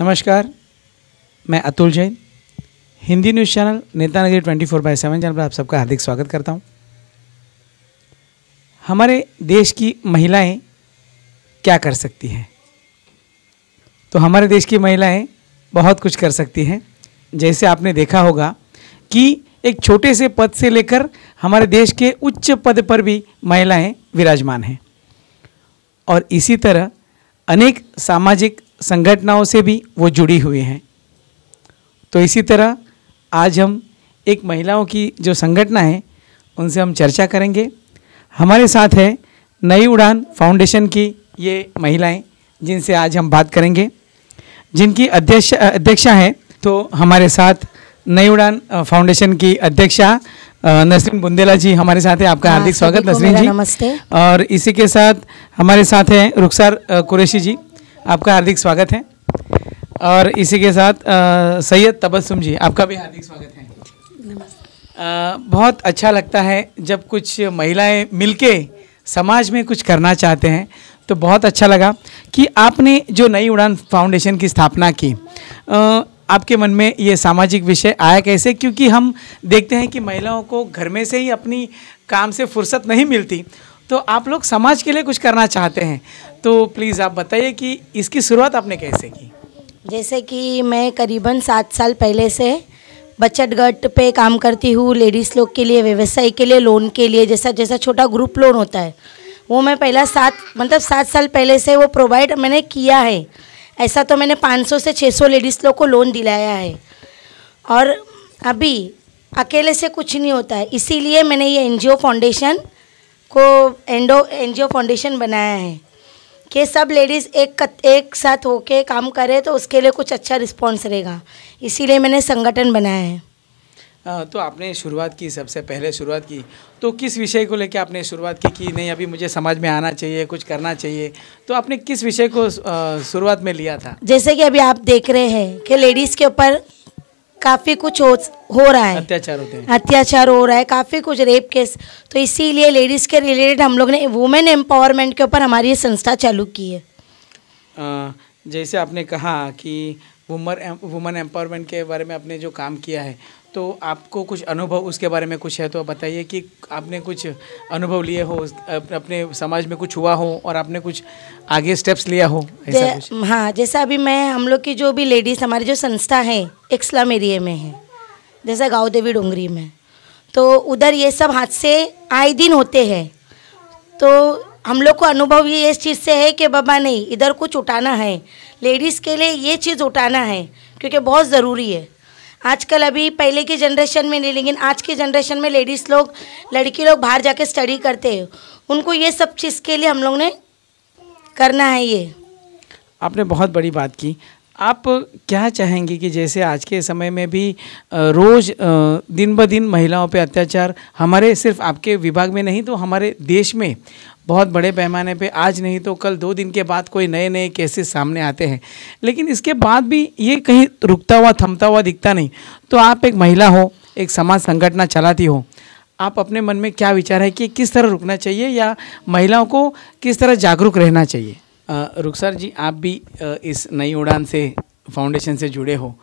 नमस्कार, मैं Atul Jain, Hindi news channel Netanagri 24/7 channel पर आप सबका हार्दिक स्वागत करता हूं। हमारे देश की महिलाएं क्या कर सकती हैं? तो हमारे देश की महिलाएं बहुत कुछ कर सकती हैं। जैसे आपने देखा होगा कि एक छोटे से पद से लेकर हमारे देश के उच्च पद पर भी महिलाएं विराजमान हैं और इसी तरह अनेक सामाजिक संगठनों से भी वो जुड़ी हुई हैं। तो इसी तरह आज हम एक महिलाओं की जो संगठन है उनसे हम चर्चा करेंगे। हमारे साथ है नई उड़ान फाउंडेशन की ये महिलाएं जिनसे आज हम बात करेंगे, जिनकी अध्यक्षा हैं। तो हमारे साथ नई उड़ान फाउंडेशन की अध्यक्षा नसरीन बुंदेला जी हमारे साथ है। आपका हार्दिक स्वागत नसरीन जी। नमस्ते। और इसी के साथ हमारे साथ हैं रुखसार कुरैशी जी, आपका हार्दिक स्वागत है। और इसी के साथ सैयद तबस्सुम जी, आपका भी हार्दिक स्वागत है। बहुत अच्छा लगता है जब कुछ महिलाएं मिलके समाज में कुछ करना चाहते हैं। तो बहुत अच्छा लगा कि आपने जो नई उड़ान फाउंडेशन की स्थापना की। आपके मन में ये सामाजिक विषय आया कैसे? क्योंकि हम देखते हैं कि महिलाओं को घर में से ही अपनी काम से फुर्सत नहीं मिलती, तो आप लोग समाज के लिए कुछ करना चाहते हैं। तो प्लीज़ आप बताइए कि इसकी शुरुआत आपने कैसे की? जैसे कि मैं करीबन 7 साल पहले से बचत गट पे काम करती हूँ। लेडीज़ लोग के लिए, व्यवसाय के लिए, लोन के लिए, जैसा छोटा ग्रुप लोन होता है वो मैं पहला 7 साल पहले से वो प्रोवाइड मैंने किया है। ऐसा तो मैंने 500 से 600 लेडीज़ लोग को लोन दिलाया है। और अभी अकेले से कुछ नहीं होता है, इसीलिए मैंने ये एनजीओ फाउंडेशन को एनजीओ फाउंडेशन बनाया है कि सब लेडीज़ एक साथ होके काम करें तो उसके लिए कुछ अच्छा रिस्पॉन्स रहेगा, इसीलिए मैंने संगठन बनाया है। तो आपने शुरुआत की, सबसे पहले शुरुआत की, तो किस विषय को लेकर आपने शुरुआत की कि नहीं अभी मुझे समाज में आना चाहिए, कुछ करना चाहिए? तो आपने किस विषय को शुरुआत में लिया था? जैसे कि अभी आप देख रहे हैं कि लेडीज़ के ऊपर काफ़ी कुछ हो रहा है, अत्याचार हो रहा है, काफ़ी कुछ रेप केस। तो इसीलिए लेडीज़ के रिलेटेड हम लोग ने वुमेन एम्पावरमेंट के ऊपर हमारी ये संस्था चालू की है। जैसे आपने कहा कि वुमेन एम्पावरमेंट के बारे में आपने जो काम किया है, तो आपको कुछ अनुभव उसके बारे में कुछ है तो बताइए कि आपने कुछ अनुभव लिए हो, अपने समाज में कुछ हुआ हो और आपने कुछ आगे स्टेप्स लिया हो, ऐसा कुछ? हाँ, जैसा अभी हम लोग की जो भी लेडीज़ हमारी जो संस्था है एक स्लम एरिया में है, जैसा गाँव देवी डोंगरी में, तो उधर ये सब हादसे आए दिन होते हैं। तो हम लोग को अनुभव ये इस चीज़ से है कि बाबा नहीं, इधर कुछ उठाना है, लेडीज़ के लिए ये चीज़ उठाना है क्योंकि बहुत ज़रूरी है। आजकल अभी पहले की जनरेशन में नहीं, लेकिन आज की जनरेशन में लेडीज़ लोग, लड़की लोग बाहर जाके स्टडी करते हैं, उनको ये सब चीज़ के लिए हम लोग ने करना है। ये आपने बहुत बड़ी बात की। आप क्या चाहेंगे कि जैसे आज के समय में भी रोज़ दिन ब दिन महिलाओं पे अत्याचार हमारे सिर्फ आपके विभाग में नहीं तो हमारे देश में बहुत बड़े पैमाने पे आज नहीं तो कल 2 दिन के बाद कोई नए केसेस सामने आते हैं, लेकिन इसके बाद भी ये कहीं रुकता हुआ, थमता हुआ दिखता नहीं। तो आप एक महिला हो, एक समाज संगठन चलाती हो, आप अपने मन में क्या विचार है कि किस तरह रुकना चाहिए या महिलाओं को किस तरह जागरूक रहना चाहिए? रुखसार जी, आप भी इस नई उड़ान से फाउंडेशन से जुड़े हो,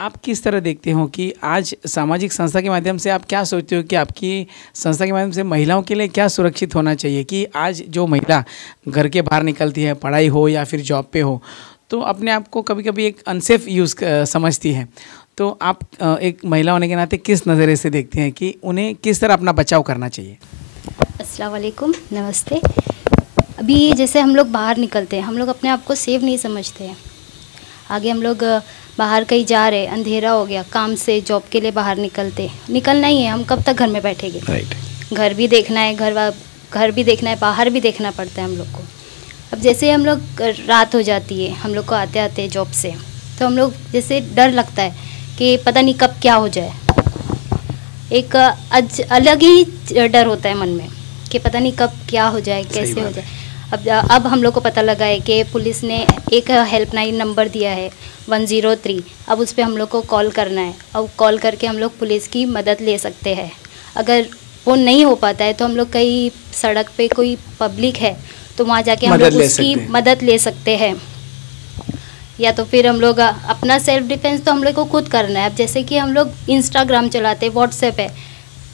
आप किस तरह देखते हो कि आज सामाजिक संस्था के माध्यम से आप क्या सोचते हो कि आपकी संस्था के माध्यम से महिलाओं के लिए क्या सुरक्षित होना चाहिए? कि आज जो महिला घर के बाहर निकलती है, पढ़ाई हो या फिर जॉब पे हो, तो अपने आप को कभी कभी एक अनसेफ यूज़ समझती है, तो आप एक महिला होने के नाते किस नज़रिए से देखते हैं कि उन्हें किस तरह अपना बचाव करना चाहिए? अस्सलाम वालेकुम, नमस्ते। अभी जैसे हम लोग बाहर निकलते हैं, हम लोग अपने आप को सेफ नहीं समझते हैं। आगे हम लोग बाहर कहीं जा रहे, अंधेरा हो गया, काम से जॉब के लिए बाहर निकलना ही है, हम कब तक घर में बैठेंगे? घर भी देखना है, घर भी देखना है, बाहर भी देखना पड़ता है हम लोग को। अब जैसे हम लोग रात हो जाती है, हम लोग को आते आते जॉब से, तो हम लोग जैसे डर लगता है कि पता नहीं कब क्या हो जाए। एक अलग ही डर होता है मन में कि पता नहीं कब क्या हो जाए, कैसे हो जाए। अब हम लोग को पता लगा है कि पुलिस ने एक हेल्पलाइन नंबर दिया है 103। अब उस पर हम लोग को कॉल करना है, अब कॉल करके हम लोग पुलिस की मदद ले सकते हैं। अगर वो नहीं हो पाता है तो हम लोग कहीं सड़क पे कोई पब्लिक है तो वहाँ जाके हम लोग उसकी मदद ले सकते हैं। या तो फिर हम लोग अपना सेल्फ डिफेंस तो हम लोग को खुद करना है। अब जैसे कि हम लोग इंस्टाग्राम चलाते हैं, व्हाट्सएप है,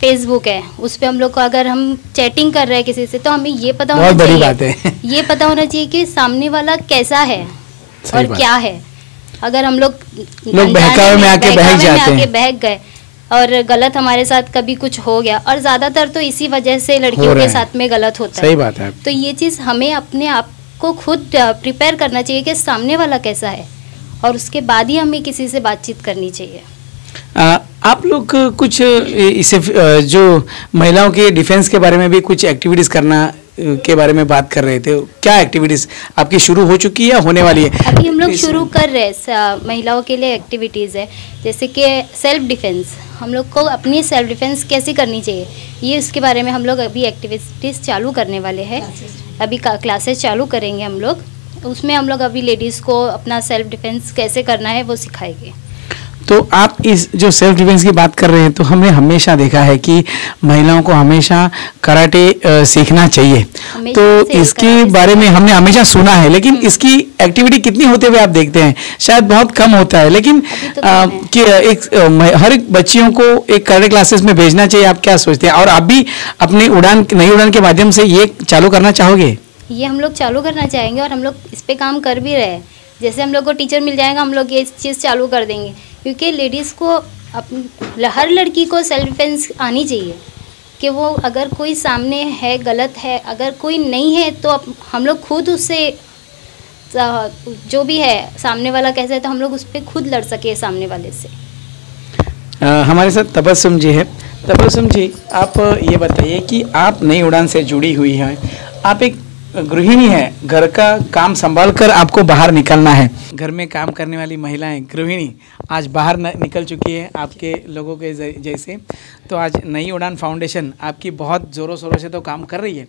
फेसबुक है, उस पर हम लोग को अगर हम चैटिंग कर रहे हैं किसी से तो हमें ये पता होना चाहिए, बात है। ये पता होना चाहिए कि सामने वाला कैसा है और क्या है। अगर हम लोग बहकावे में आके बहक गए और गलत हमारे साथ कभी कुछ हो गया, और ज़्यादातर तो इसी वजह से लड़कियों के साथ में गलत होता है। सही बात है। तो ये चीज़ हमें अपने आप को खुद प्रिपेयर करना चाहिए कि सामने वाला कैसा है, और उसके बाद ही हमें किसी से बातचीत करनी चाहिए। आप लोग कुछ इसे जो महिलाओं के डिफेंस के बारे में भी कुछ एक्टिविटीज़ करना के बारे में बात कर रहे थे, क्या एक्टिविटीज़ आपकी शुरू हो चुकी है या होने वाली है? अभी हम लोग शुरू कर रहे हैं, महिलाओं के लिए एक्टिविटीज़ है, जैसे कि सेल्फ डिफेंस। हम लोग को अपनी सेल्फ डिफेंस कैसे करनी चाहिए, ये उसके बारे में हम लोग अभी एक्टिविटीज़ चालू करने वाले हैं। अभी क्लासेस चालू करेंगे हम लोग, उसमें हम लोग अभी लेडीज़ को अपना सेल्फ डिफेंस कैसे करना है वो सिखाएंगे। तो आप इस जो सेल्फ डिफेंस की बात कर रहे हैं, तो हमने हमेशा देखा है कि महिलाओं को हमेशा कराटे सीखना चाहिए, तो इसके बारे में हमने हमेशा सुना है, लेकिन इसकी एक्टिविटी कितनी होते हुए आप देखते हैं? शायद बहुत कम होता है, लेकिन कि हर एक बच्चियों को एक कराटे क्लासेस में भेजना चाहिए। आप क्या सोचते हैं? और आप भी अपनी नई उड़ान के माध्यम से ये चालू करना चाहोगे? ये हम लोग चालू करना चाहेंगे और हम लोग इस पे काम कर भी रहे हैं। जैसे हम लोग को टीचर मिल जाएगा, हम लोग ये चीज़ चालू कर देंगे, क्योंकि लेडीज़ को हर लड़की को सेल्फ डिफेंस आनी चाहिए कि वो अगर कोई सामने है गलत है, अगर कोई नहीं है तो हम लोग खुद उससे जो भी है सामने वाला कैसा है तो हम लोग उस पर खुद लड़ सके सामने वाले से। हमारे साथ तबस्सुम जी है। तबस्सुम जी, आप ये बताइए कि आप नई उड़ान से जुड़ी हुई हैं, आप एक गृहिणी है, घर का काम संभाल कर आपको बाहर निकलना है। घर में काम करने वाली महिलाएं, गृहिणी आज बाहर निकल चुकी है आपके लोगों के जैसे। तो आज नई उड़ान फाउंडेशन आपकी बहुत ज़ोरों शोरों से तो काम कर रही है,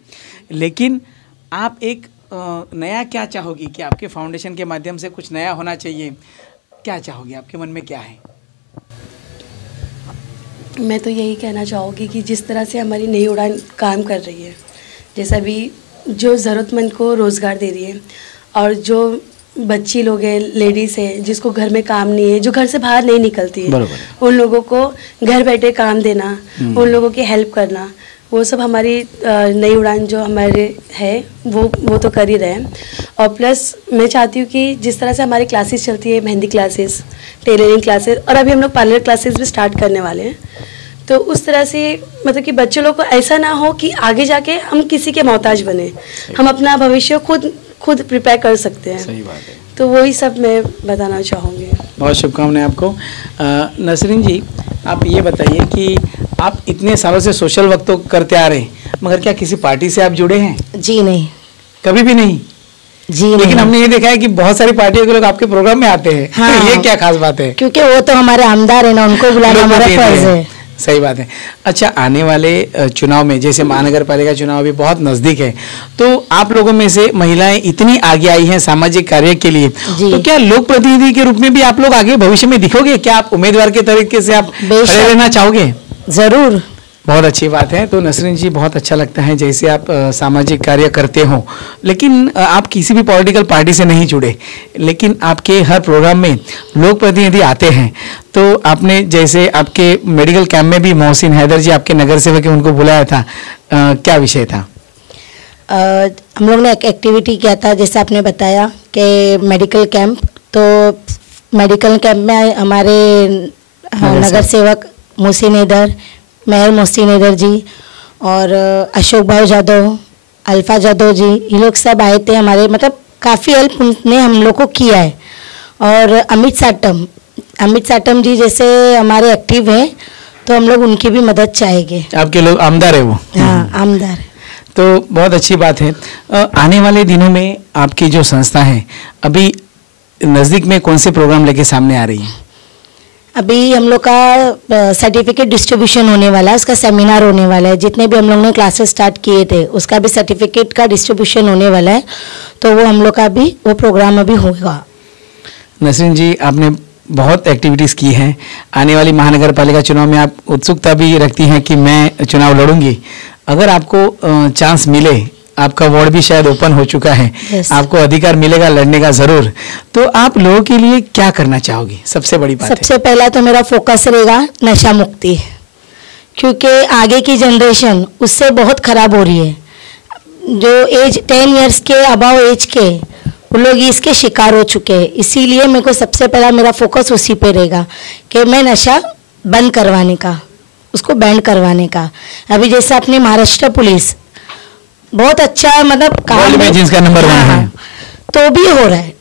लेकिन आप एक नया क्या चाहोगी कि आपके फाउंडेशन के माध्यम से कुछ नया होना चाहिए? क्या चाहोगी, आपके मन में क्या है? मैं तो यही कहना चाहूँगी कि जिस तरह से हमारी नई उड़ान काम कर रही है, जैसा भी जो ज़रूरतमंद को रोज़गार दे रही है, और जो बच्ची लोग हैं, लेडीज़ हैं जिसको घर में काम नहीं है, जो घर से बाहर नहीं निकलती है, उन लोगों को घर बैठे काम देना, उन लोगों की हेल्प करना, वो सब हमारी नई उड़ान जो हमारे है वो तो कर ही रहे हैं। और प्लस मैं चाहती हूँ कि जिस तरह से हमारी क्लासेस चलती है, मेहंदी क्लासेस, टेलरिंग क्लासेस, और अभी हम लोग पार्लर क्लासेस भी स्टार्ट करने वाले हैं, तो उस तरह से मतलब कि बच्चों लोग को ऐसा ना हो कि आगे जाके हम किसी के मोहताज बने, हम अपना भविष्य खुद प्रिपेयर कर सकते हैं। सही बात है। तो वही सब मैं बताना चाहूँगी। बहुत शुभकामनाएं आपको। नसरीन जी, आप ये बताइए कि आप इतने सालों से सोशल वर्क तो करते आ रहे हैं, मगर क्या किसी पार्टी से आप जुड़े हैं? जी नहीं, कभी भी नहीं जी। लेकिन हमने ये देखा है कि बहुत सारी पार्टियों के लोग आपके प्रोग्राम में आते हैं। हाँ, ये क्या खास बात है? क्योंकि वो तो हमारे आमदार है ना, उनको बुलाना हमारा फर्ज है। सही बात है। अच्छा, आने वाले चुनाव में, जैसे महानगर पालिका चुनाव भी बहुत नजदीक है, तो आप लोगों में से महिलाएं इतनी आगे आई हैं सामाजिक कार्य के लिए, तो क्या लोक प्रतिनिधि के रूप में भी आप लोग आगे भविष्य में दिखोगे? क्या आप उम्मीदवार के तरीके से आप खड़े रहना चाहोगे? जरूर। बहुत अच्छी बात है। तो नसरीन जी, बहुत अच्छा लगता है जैसे आप सामाजिक कार्य करते हो, लेकिन आप किसी भी पॉलिटिकल पार्टी से नहीं जुड़े, लेकिन आपके हर प्रोग्राम में लोक प्रतिनिधि आते हैं। तो आपने जैसे आपके मेडिकल कैंप में भी मोहसिन हैदर जी आपके नगर सेवक, उनको बुलाया था, क्या विषय था? हम लोग ने एक एक्टिविटी किया था, जैसे आपने बताया कि मेडिकल कैंप। तो मेडिकल कैंप में हमारे नगर सेवक मोहसिन हैदर, मेयर मोहसिन हैदर जी और अशोक भाई जादव, अल्फा जादव जी, ये लोग सब आए थे हमारे, मतलब काफ़ी हेल्प उन्होंने हम लोग को किया है। और अमित साटम जी जैसे हमारे एक्टिव हैं, तो हम लोग उनकी भी मदद चाहेंगे। आपके लोग आमदार है वो? हाँ, आमदार। तो बहुत अच्छी बात है। आने वाले दिनों में आपकी जो संस्था है, अभी नज़दीक में कौन से प्रोग्राम लेके सामने आ रही है? अभी हम लोग का सर्टिफिकेट डिस्ट्रीब्यूशन होने वाला है, उसका सेमिनार होने वाला है। जितने भी हम लोग ने क्लासेस स्टार्ट किए थे, उसका भी सर्टिफिकेट का डिस्ट्रीब्यूशन होने वाला है, तो वो हम लोग का भी वो प्रोग्राम अभी होगा। नसरीन जी, आपने बहुत एक्टिविटीज़ की हैं। आने वाली महानगर पालिका चुनाव में आप उत्सुकता भी रखती हैं कि मैं चुनाव लड़ूंगी। अगर आपको चांस मिले आपका वार्ड भी शायद ओपन हो चुका है। Yes. आपको अधिकार मिलेगा लड़ने का जरूर। तो आप लोगों के लिए क्या करना चाहोगी? सबसे बड़ी बात सबसे पहला तो मेरा फोकस रहेगा नशा मुक्ति, क्योंकि आगे की जनरेशन उससे बहुत ख़राब हो रही है। जो एज 10 इयर्स के अबाव एज के वो लोग इसके शिकार हो चुके हैं। इसीलिए मेरे को सबसे पहला मेरा फोकस उसी पे रहेगा कि मैं नशा बंद करवाने का, उसको बैंड करवाने का। अभी जैसे अपनी महाराष्ट्र पुलिस बहुत अच्छा मतलब काम में जिसका नंबर 1 है, तो भी हो रहा है।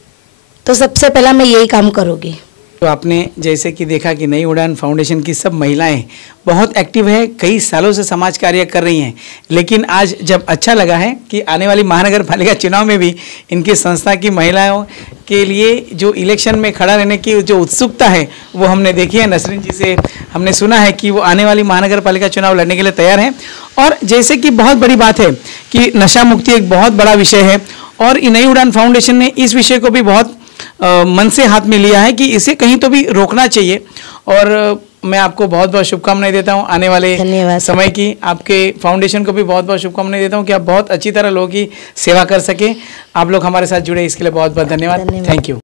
तो सबसे पहला मैं यही काम करूँगी। तो आपने जैसे कि देखा कि नई उड़ान फाउंडेशन की सब महिलाएं बहुत एक्टिव है, कई सालों से समाज कार्य कर रही हैं। लेकिन आज जब अच्छा लगा है कि आने वाली महानगर पालिका चुनाव में भी इनकी संस्था की महिलाओं के लिए जो इलेक्शन में खड़ा रहने की जो उत्सुकता है वो हमने देखी है। नसरीन जी से हमने सुना है कि वो आने वाली महानगर पालिका चुनाव लड़ने के लिए तैयार हैं। और जैसे कि बहुत बड़ी बात है कि नशा मुक्ति एक बहुत बड़ा विषय है और नई उड़ान फाउंडेशन ने इस विषय को भी बहुत मन से हाथ में लिया है कि इसे कहीं तो भी रोकना चाहिए। और मैं आपको बहुत बहुत शुभकामनाएं देता हूं आने वाले समय की। आपके फाउंडेशन को भी बहुत बहुत शुभकामनाएं देता हूं कि आप बहुत अच्छी तरह लोगों की सेवा कर सके। आप लोग हमारे साथ जुड़े इसके लिए बहुत बहुत धन्यवाद। Thank you.